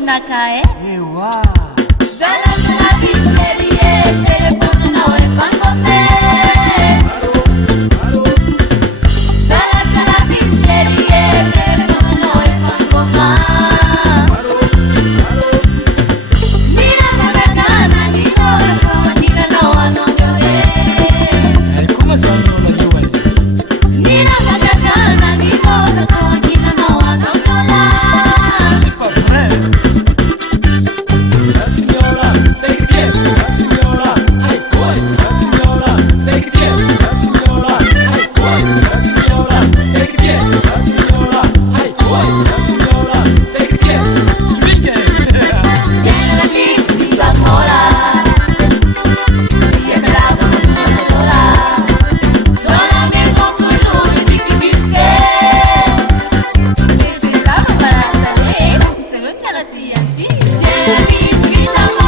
Nakae. Ewa. Jalan lagi ceriye, telepon nawe pangome. Jalan lagi ceriye, telepon nawe pangoma. Nina magagana, nino ako, nina nawa nongyore. Kuma sano na niwa. Nina magagana, nino ako, nina nawa nongyore. C'est pas vrai. La signora, take it in. La signora, hey boy. La signora, take it in. La signora, hey boy. La signora, take it in. La signora, hey boy. La signora, take it in. Swing it. Viene da chi si va a morar. Si è bravo non sola. Dans la maison toujours des difficultés. Mais c'est ça va pas la saler. C'est le cas là si anti. Viene da chi si va a